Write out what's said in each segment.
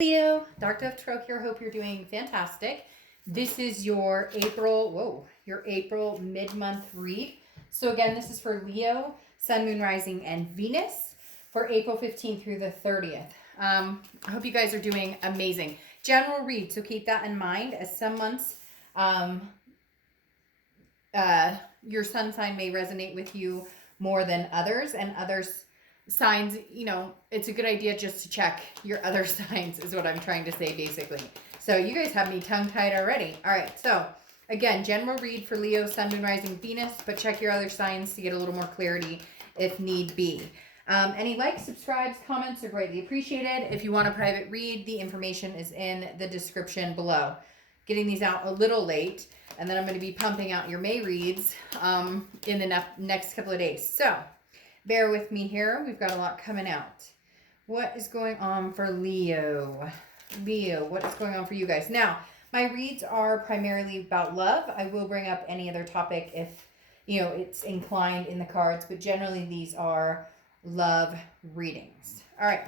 Leo, Dark Dove Tarot here. Hope you're doing fantastic. This is your April mid-month read. So again, this is for Leo, Sun, Moon, Rising, and Venus for April 15th through the 30th. I hope you guys are doing amazing. General read, so keep that in mind, as some months your sun sign may resonate with you more than others, and others signs, it's a good idea just to check your other signs is what I'm trying to say basically. So you guys have me tongue-tied already. All right, so again, general read for Leo, Sun, Moon, Rising, Venus, but check your other signs to get a little more clarity if need be. Any likes, subscribes, comments are greatly appreciated. If you want a private read, the information is in the description below. Getting these out a little late, and then I'm going to be pumping out your May reads in the next couple of days. So bear with me here. We've got a lot coming out. What is going on for Leo? Leo, what is going on for you guys? Now, my reads are primarily about love. I will bring up any other topic if, it's inclined in the cards, but generally these are love readings. All right,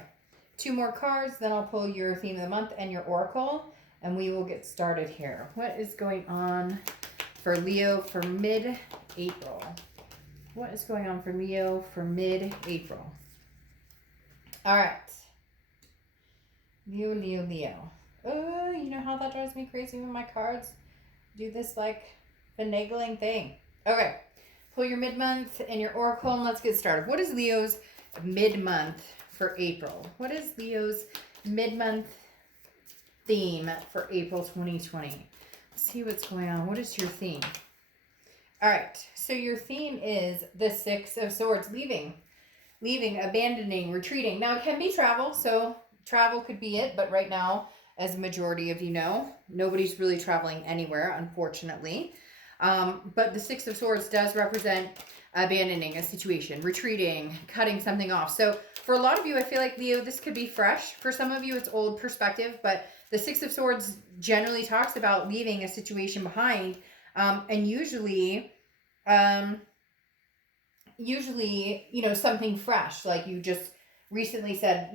2 more cards, then I'll pull your theme of the month and your oracle, and we will get started here. What is going on for Leo for mid-April? What is going on for Leo for mid-April? All right. Leo. Oh, you know how that drives me crazy when my cards do this, finagling thing. Okay. Pull your mid-month and your oracle, and let's get started. What is Leo's mid-month for April? What is Leo's mid-month theme for April 2020? Let's see what's going on. What is your theme? All right, so your theme is the 6 of Swords, leaving, abandoning, retreating. Now, it can be travel, so travel could be it, but right now, as a majority of you know, nobody's really traveling anywhere, unfortunately. But the 6 of Swords does represent abandoning a situation, retreating, cutting something off. So for a lot of you, I feel like, Leo, this could be fresh. For some of you, it's old perspective, but the 6 of Swords generally talks about leaving a situation behind. And usually, something fresh, like you just recently said,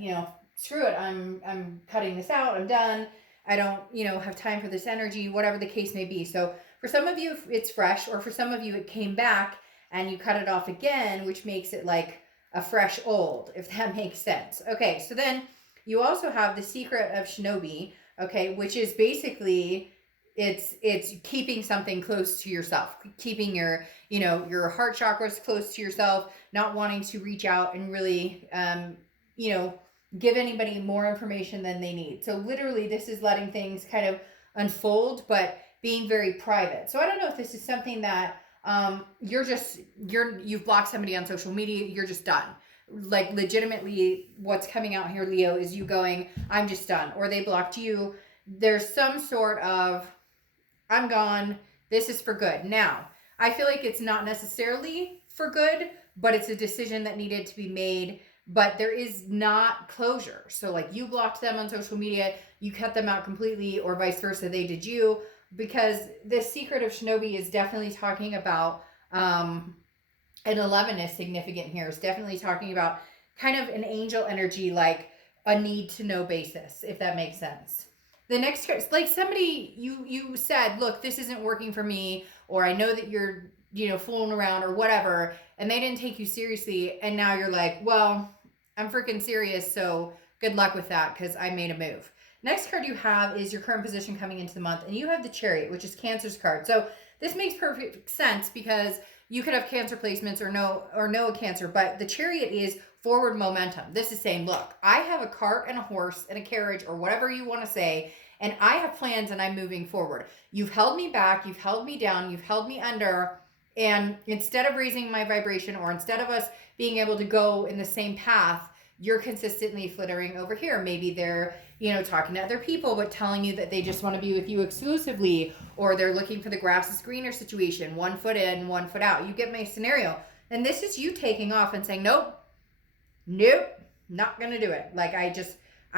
screw it, I'm cutting this out, I'm done, I don't, have time for this energy, whatever the case may be. So for some of you, it's fresh, or for some of you, it came back and you cut it off again, which makes it like a fresh old, if that makes sense. Okay, so then you also have the Secret of Shinobi, okay, which is basically, it's keeping something close to yourself, keeping your heart chakras close to yourself, not wanting to reach out and really give anybody more information than they need. So literally, this is letting things kind of unfold, but being very private. So I don't know if this is something that you've blocked somebody on social media, you're just done. Like, legitimately, what's coming out here, Leo, is you going, I'm just done, or they blocked you. There's some sort of, I'm gone, this is for good. Now, I feel like it's not necessarily for good, but it's a decision that needed to be made, but there is not closure. So like, you blocked them on social media, you cut them out completely, or vice versa, they did you, because the Secret of Shinobi is definitely talking about, and 11 is significant here. It's definitely talking about kind of an angel energy, like a need to know basis, if that makes sense. The next card, like somebody, you said, look, this isn't working for me, or I know that you're, fooling around or whatever, and they didn't take you seriously, and now you're like, well, I'm freaking serious, so good luck with that, because I made a move. Next card you have is your current position coming into the month, and you have the Chariot, which is Cancer's card. So this makes perfect sense, because you could have Cancer placements or no Cancer, but the Chariot is forward momentum. This is saying, look, I have a cart and a horse and a carriage, or whatever you want to say, and I have plans and I'm moving forward. You've held me back, you've held me down, you've held me under, and instead of raising my vibration, or instead of us being able to go in the same path, you're consistently flittering over here. Maybe they're, talking to other people, but telling you that they just want to be with you exclusively, or they're looking for the grass is greener situation, 1 foot in, 1 foot out. You get my scenario. And this is you taking off and saying, nope, not going to do it. Like, I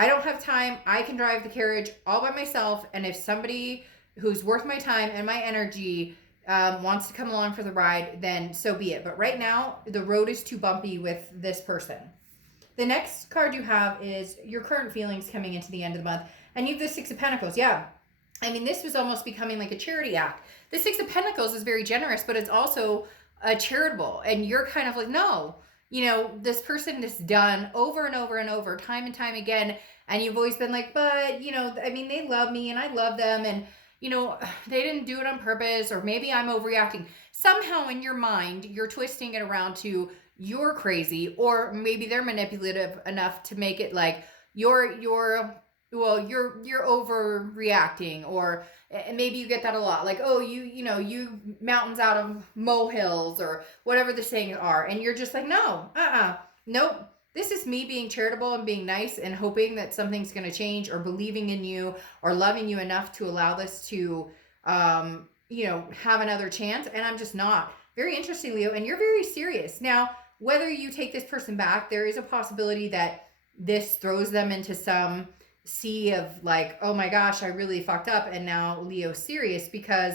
don't have time. I can drive the carriage all by myself. And if somebody who's worth my time and my energy wants to come along for the ride, then so be it. But right now, the road is too bumpy with this person. The next card you have is your current feelings coming into the end of the month. And you have the Six of Pentacles. Yeah. I mean, this was almost becoming like a charity act. The Six of Pentacles is very generous, but it's also charitable. And you're kind of like, no, this person is done over and over and over, time and time again. And you've always been like, but, I mean, they love me and I love them. And, they didn't do it on purpose, or maybe I'm overreacting. Somehow in your mind, you're twisting it around to you're crazy, or maybe they're manipulative enough to make it like you're overreacting, or maybe you get that a lot, like, oh, you mountains out of molehills, or whatever the sayings are, and you're just like, no, nope, this is me being charitable and being nice and hoping that something's going to change, or believing in you, or loving you enough to allow this to have another chance. And I'm just not. Very interesting, Leo, and you're very serious. Now, whether you take this person back, there is a possibility that this throws them into some sea of like, oh my gosh, I really fucked up, and now Leo's serious, because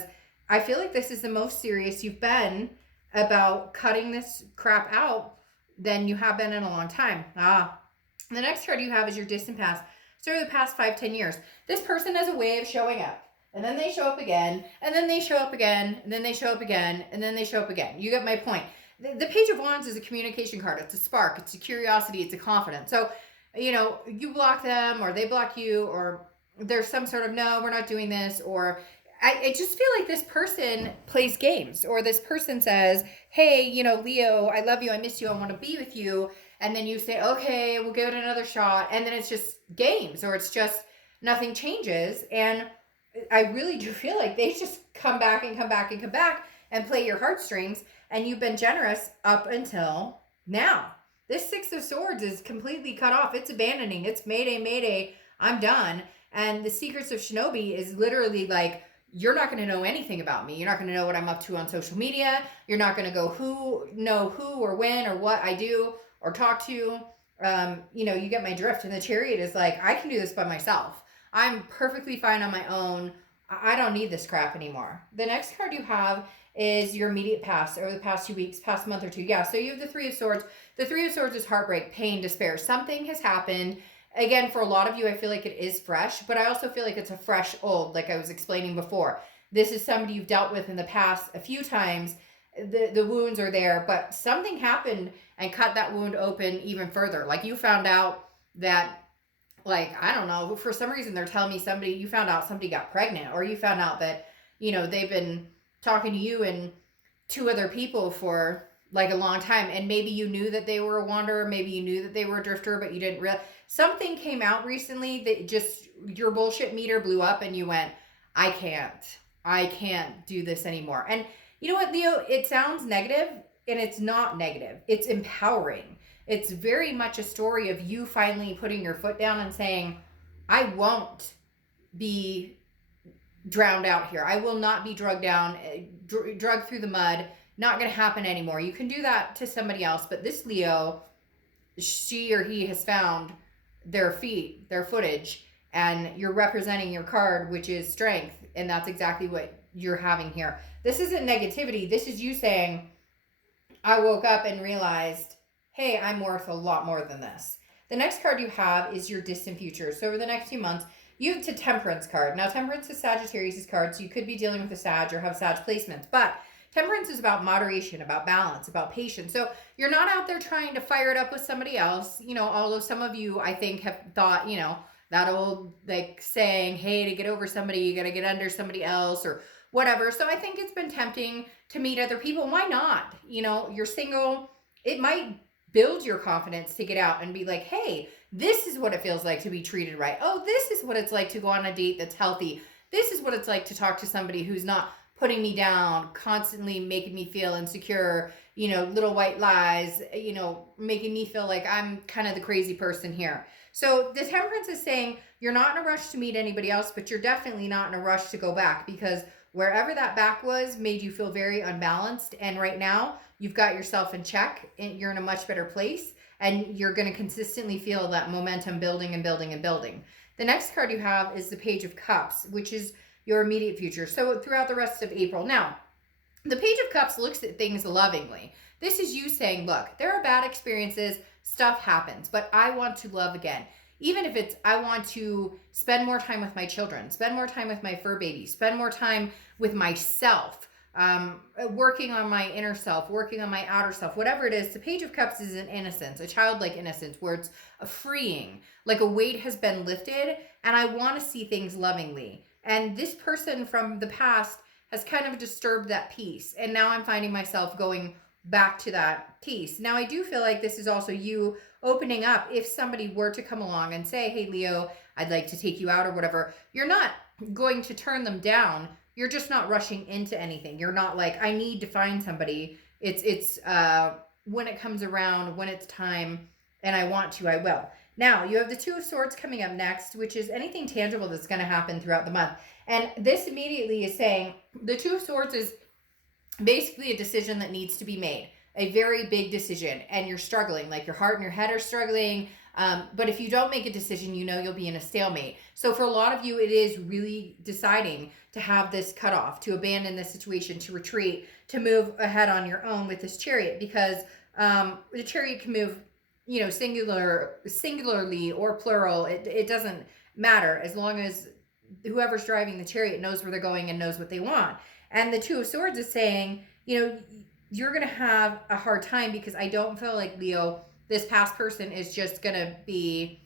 I feel like this is the most serious you've been about cutting this crap out than you have been in a long time. The next card you have is your distant past. So the past 5-10 years. This person has a way of showing up, and then they show up again, and then they show up again, and then they show up again, and then they show up again. You get my point. The Page of Wands is a communication card. It's a spark. It's a curiosity. It's a confidence. So, you block them, or they block you, or there's some sort of, no, we're not doing this, or I just feel like this person plays games, or this person says, hey, Leo, I love you. I miss you. I want to be with you. And then you say, okay, we'll give it another shot. And then it's just games, or it's just nothing changes. And I really do feel like they just come back and come back and come back and play your heartstrings. And you've been generous up until now. This Six of Swords is completely cut off. It's abandoning. It's mayday, mayday. I'm done. And the Secrets of Shinobi is literally like, you're not going to know anything about me. You're not going to know what I'm up to on social media. You're not going to know who or when or what I do or talk to. You get my drift. And the Chariot is like, I can do this by myself. I'm perfectly fine on my own. I don't need this crap anymore. The next card you have is your immediate past, over the past 2 weeks, past month or two. Yeah, so you have the Three of Swords. The Three of Swords is heartbreak, pain, despair. Something has happened. Again, for a lot of you, I feel like it is fresh, but I also feel like it's a fresh old, like I was explaining before. This is somebody you've dealt with in the past a few times. The wounds are there, but something happened and cut that wound open even further. Like you found out that, like, I don't know, for some reason they're telling me you found out somebody got pregnant, or you found out that, they've been talking to you and 2 other people for like a long time. And maybe you knew that they were a wanderer. Maybe you knew that they were a drifter, but you didn't realize. Something came out recently that just, your bullshit meter blew up and you went, I can't do this anymore. And you know what, Leo, it sounds negative, and it's not negative. It's empowering. It's very much a story of you finally putting your foot down and saying, I won't be drowned out here. I will not be drugged down, drugged through the mud. Not going to happen anymore. You can do that to somebody else, but this Leo, she or he has found their feet, their footage, and you're representing your card, which is strength, and that's exactly what you're having here. This isn't negativity. This is you saying, I woke up and realized, hey, I'm worth a lot more than this. The next card you have is your distant future. So over the next few months, you have the Temperance card. Now, Temperance is Sagittarius' card, so you could be dealing with a Sag or have Sag placements, but Temperance is about moderation, about balance, about patience. So you're not out there trying to fire it up with somebody else, although some of you, I think, have thought, that old like saying, hey, to get over somebody, you got to get under somebody else or whatever. So I think it's been tempting to meet other people. Why not? You're single. It might build your confidence to get out and be like, hey, this is what it feels like to be treated right. Oh, this is what it's like to go on a date that's healthy. This is what it's like to talk to somebody who's not putting me down, constantly making me feel insecure, little white lies, making me feel like I'm kind of the crazy person here. So the Temperance is saying you're not in a rush to meet anybody else, but you're definitely not in a rush to go back, because wherever that back was made you feel very unbalanced. And right now you've got yourself in check and you're in a much better place, and you're going to consistently feel that momentum building and building and building. The next card you have is the Page of Cups, which is your immediate future. So throughout the rest of April. Now, the Page of Cups looks at things lovingly. This is you saying, look, there are bad experiences. stuff happens, but I want to love again. Even if it's, I want to spend more time with my children, spend more time with my fur baby, spend more time with myself, working on my inner self, working on my outer self, whatever it is. The Page of Cups is an innocence, a childlike innocence, where it's a freeing, like a weight has been lifted, and I want to see things lovingly. And this person from the past has kind of disturbed that peace, and now I'm finding myself going back to that peace. Now, I do feel like this is also you opening up. If somebody were to come along and say, hey, Leo, I'd like to take you out or whatever, you're not going to turn them down. You're just not rushing into anything. You're not like, I need to find somebody. It's when it comes around, when it's time, and I want to, I will. Now, you have the Two of Swords coming up next, which is anything tangible that's going to happen throughout the month. And this immediately is saying the Two of Swords is basically a decision that needs to be made, a very big decision, and you're struggling, like your heart and your head are struggling. But if you don't make a decision, you know you'll be in a stalemate. So for a lot of you, it is really deciding to have this cutoff, to abandon this situation, to retreat, to move ahead on your own with this Chariot, because the Chariot can move, you know, singularly or plural. It doesn't matter, as long as whoever's driving the Chariot knows where they're going and knows what they want. And the Two of Swords is saying, you know, you're going to have a hard time, because I don't feel like, Leo, this past person is just going to be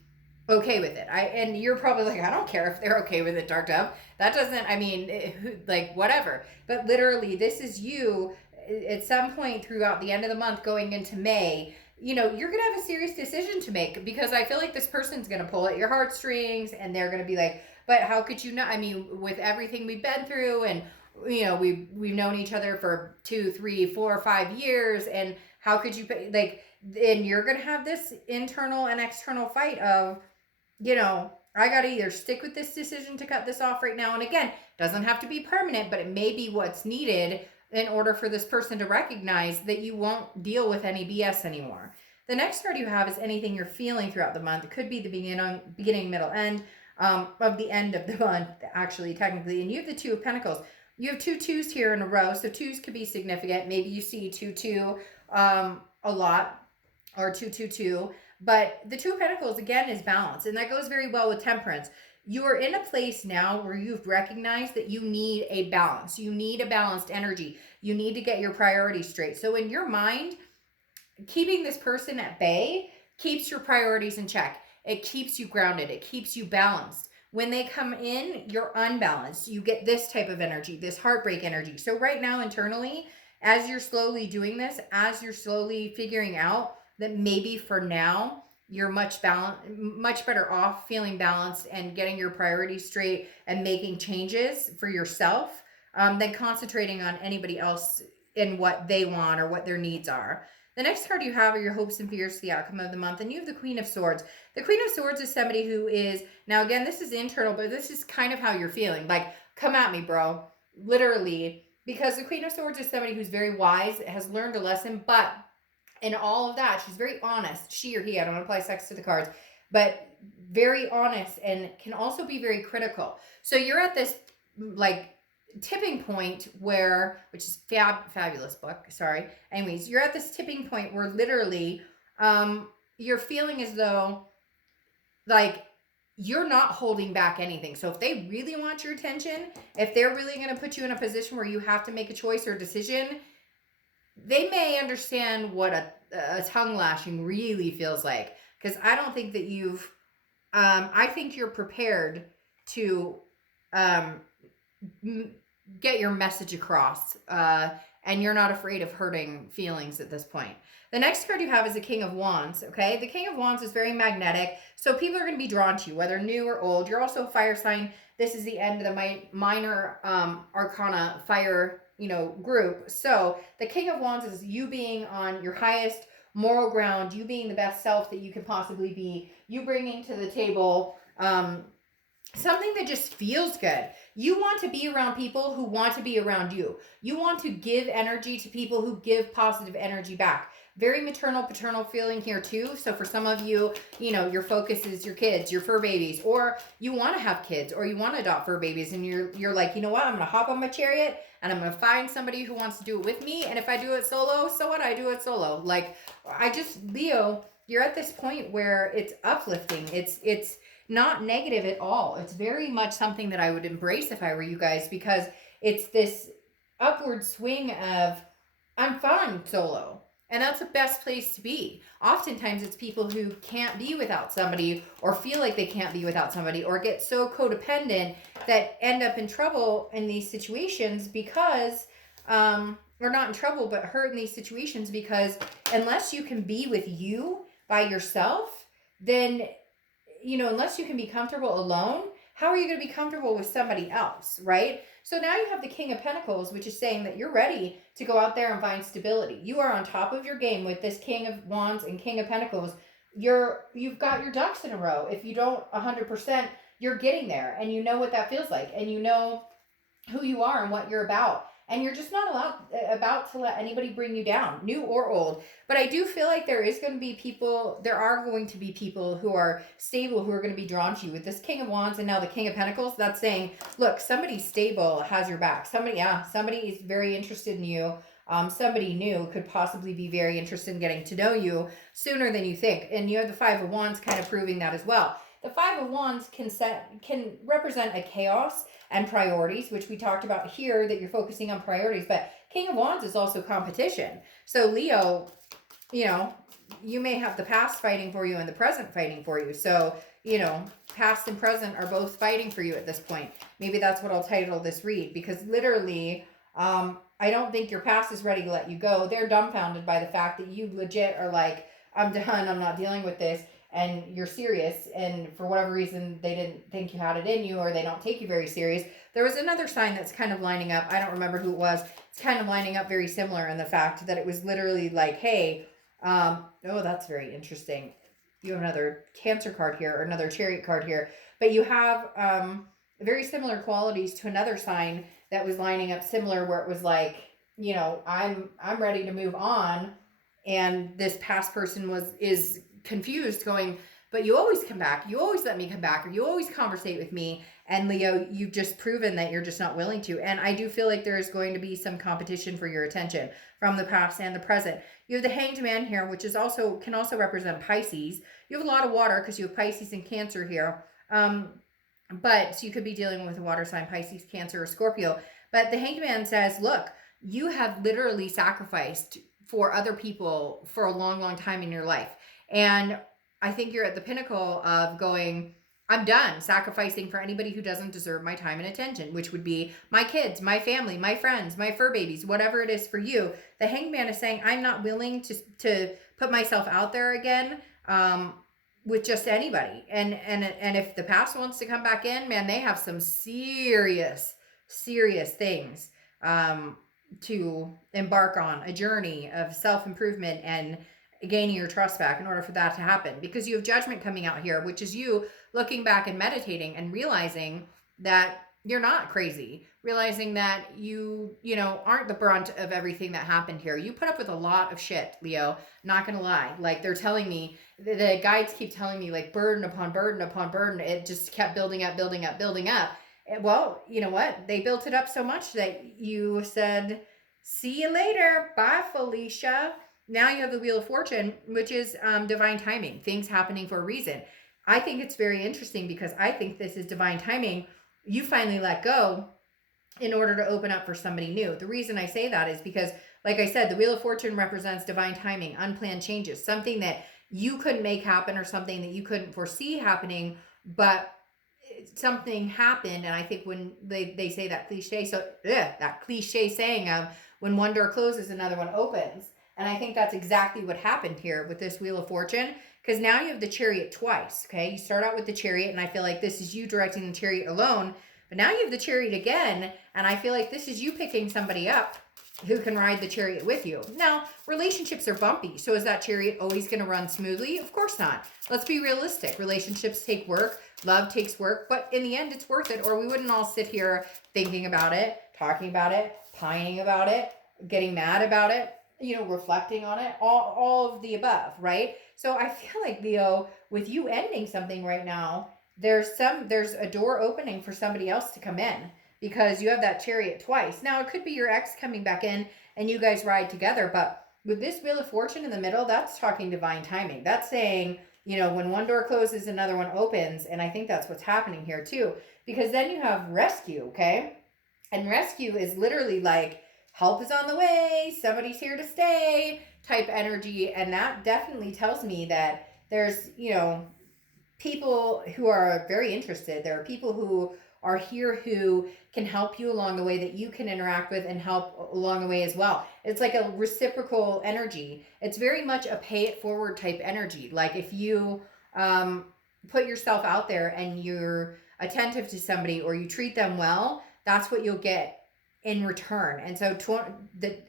okay with it. And you're probably like, I don't care if they're okay with it, Dark Dove. That doesn't, I mean, like, whatever. But literally, this is you at some point throughout the end of the month going into May. You know, you're going to have a serious decision to make, because I feel like this person's going to pull at your heartstrings, and they're going to be like, but how could you not? I mean, with everything we've been through, and you know, we've known each other for 2, 3, 4, 5 years, and how could you, like, and you're gonna have this internal and external fight of, you know, I gotta either stick with this decision to cut this off right now, and again, doesn't have to be permanent, but it may be what's needed in order for this person to recognize that you won't deal with any BS anymore. The next card you have is anything you're feeling throughout the month. It could be the beginning, middle, end of the end of the month, actually, technically, and you have the Two of Pentacles. You have 2 twos here in a row, so twos could be significant. Maybe you see 2-2 a lot, or 2-2-2. But the Two of Pentacles, again, is balance, and that goes very well with Temperance. You are in a place now where you've recognized that you need a balance. You need a balanced energy. You need to get your priorities straight. So in your mind, keeping this person at bay keeps your priorities in check. It keeps you grounded. It keeps you balanced. When they come in, you're unbalanced. You get this type of energy, this heartbreak energy. So right now, internally, as you're slowly doing this, as you're slowly figuring out that maybe for now, you're much better off feeling balanced and getting your priorities straight and making changes for yourself than concentrating on anybody else and what they want or what their needs are. The next card you have are your hopes and fears for the outcome of the month, and you have the Queen of Swords. The Queen of Swords is somebody who is, now again, this is internal, but this is kind of how you're feeling. Like, come at me, bro. Literally. Because the Queen of Swords is somebody who's very wise, has learned a lesson, but in all of that, she's very honest. She or he, I don't want to apply sex to the cards, but very honest, and can also be very critical. So you're at this, like, tipping point where, which is fabulous book, sorry. Anyways, you're at this tipping point where literally you're feeling as though, like, you're not holding back anything. So if they really want your attention, if they're really going to put you in a position where you have to make a choice or a decision, they may understand what a tongue lashing really feels like. Because I don't think that you've, I think you're prepared to get your message across, and you're not afraid of hurting feelings at this point. The next card you have is the King of Wands, okay? The King of Wands is very magnetic, so people are going to be drawn to you, whether new or old. You're also a fire sign. This is the end of the minor arcana fire, group. So the King of Wands is you being on your highest moral ground, you being the best self that you can possibly be, you bringing to the table something that just feels good. You want to be around people who want to be around you. You want to give energy to people who give positive energy back. Very maternal, paternal feeling here too. So for some of you, your focus is your kids, your fur babies, or you want to have kids, or you want to adopt fur babies, and you're like, you know what? I'm going to hop on my chariot and I'm going to find somebody who wants to do it with me. And if I do it solo, so what? I do it solo. Like, Leo, you're at this point where it's uplifting. It's not negative at all. It's very much something that I would embrace if I were you guys, because it's this upward swing of I'm fine solo. And that's the best place to be. Oftentimes, it's people who can't be without somebody, or feel like they can't be without somebody, or get so codependent that end up in trouble in these situations because, or not in trouble, but hurt in these situations because unless you can be with you by yourself, then, unless you can be comfortable alone, how are you going to be comfortable with somebody else, right? So now you have the King of Pentacles, which is saying that you're ready to go out there and find stability. You are on top of your game with this King of Wands and King of Pentacles. You've got your ducks in a row. If you don't 100%, you're getting there, and you know what that feels like, and you know who you are and what you're about. And you're just not about to let anybody bring you down, new or old. But I do feel like there are going to be people who are stable, who are going to be drawn to you. With this King of Wands and now the King of Pentacles, that's saying, look, somebody stable has your back. Somebody is very interested in you. Somebody new could possibly be very interested in getting to know you sooner than you think. And you have the Five of Wands kind of proving that as well. The Five of Wands can represent a chaos and priorities, which we talked about here, that you're focusing on priorities. But King of Wands is also competition. So Leo, you may have the past fighting for you and the present fighting for you. So, past and present are both fighting for you at this point. Maybe that's what I'll title this read, because literally, I don't think your past is ready to let you go. They're dumbfounded by the fact that you legit are like, I'm done, I'm not dealing with this. And you're serious, and for whatever reason they didn't think you had it in you, or they don't take you very serious. There was another sign that's kind of lining up. I don't remember who it was. It's kind of lining up very similar in the fact that it was literally like, hey, oh, that's very interesting. You have another Cancer card here, or another Chariot card here, but you have very similar qualities to another sign that was lining up similar, where it was like, I'm ready to move on, and this past person is confused, going, but you always come back, you always let me come back, or you always conversate with me. And Leo, you've just proven that you're just not willing to. And I do feel like there's going to be some competition for your attention from the past and the present. You have the Hanged Man here, which is can also represent Pisces. You have a lot of water because you have Pisces and Cancer here, but so you could be dealing with a water sign, Pisces, Cancer, or Scorpio. But the Hanged Man says, look, you have literally sacrificed for other people for a long, long time in your life. And I think you're at the pinnacle of going, I'm done sacrificing for anybody who doesn't deserve my time and attention, which would be my kids, my family, my friends, my fur babies, whatever it is for you. The Hanged Man is saying, I'm not willing to put myself out there again with just anybody. And if the past wants to come back in, man, they have some serious things to embark on, a journey of self-improvement and gaining your trust back in order for that to happen. Because you have Judgment coming out here, which is you looking back and meditating and realizing that you're not crazy, realizing that you aren't the brunt of everything that happened here. You put up with a lot of shit, Leo, not gonna lie. Like, they're telling me, the guides keep telling me, like, burden upon burden upon burden. It just kept building up. Well, you know what? They built it up so much that you said, see you later, bye, Felicia. Now you have the Wheel of Fortune, which is divine timing, things happening for a reason. I think it's very interesting because I think this is divine timing. You finally let go in order to open up for somebody new. The reason I say that is because, like I said, the Wheel of Fortune represents divine timing, unplanned changes, something that you couldn't make happen or something that you couldn't foresee happening, but something happened. And I think when they say that cliche saying of, when one door closes, another one opens. And I think that's exactly what happened here with this Wheel of Fortune, because now you have the Chariot twice, okay? You start out with the Chariot, and I feel like this is you directing the Chariot alone, but now you have the Chariot again, and I feel like this is you picking somebody up who can ride the Chariot with you. Now, relationships are bumpy, so is that Chariot always going to run smoothly? Of course not. Let's be realistic. Relationships take work, love takes work, but in the end, it's worth it, or we wouldn't all sit here thinking about it, talking about it, pining about it, getting mad about it, reflecting on it, all of the above, right? So I feel like, Leo, with you ending something right now, there's a door opening for somebody else to come in, because you have that Chariot twice. Now, it could be your ex coming back in and you guys ride together, but with this Wheel of Fortune in the middle, that's talking divine timing. That's saying, you know, when one door closes, another one opens. And I think that's what's happening here too. Because then you have rescue, okay? And rescue is literally like, help is on the way, somebody's here to stay type energy. And that definitely tells me that there's, you know, people who are very interested. There are people who are here who can help you along the way, that you can interact with and help along the way as well. It's like a reciprocal energy. It's very much a pay it forward type energy. Like if you put yourself out there and you're attentive to somebody or you treat them well, that's what you'll get in return. And so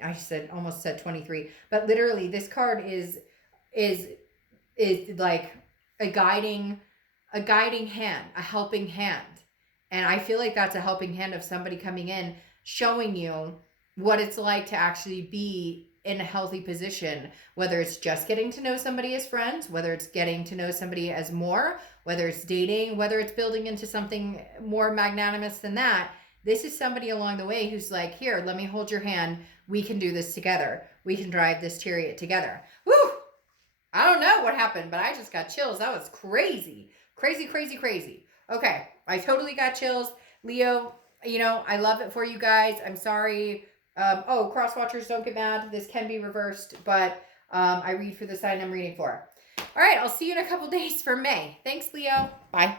I said almost said 23, but literally this card is like a guiding hand, a helping hand. And I feel like that's a helping hand of somebody coming in, showing you what it's like to actually be in a healthy position, whether it's just getting to know somebody as friends, whether it's getting to know somebody as more, whether it's dating, whether it's building into something more magnanimous than that. This is somebody along the way who's like, here, let me hold your hand. We can do this together. We can drive this chariot together. Woo! I don't know what happened, but I just got chills. That was crazy. Crazy, crazy, crazy. Okay, I totally got chills. Leo, you know, I love it for you guys. I'm sorry. Cross watchers, don't get mad. This can be reversed, but I read for the sign I'm reading for. All right, I'll see you in a couple days for May. Thanks, Leo. Bye.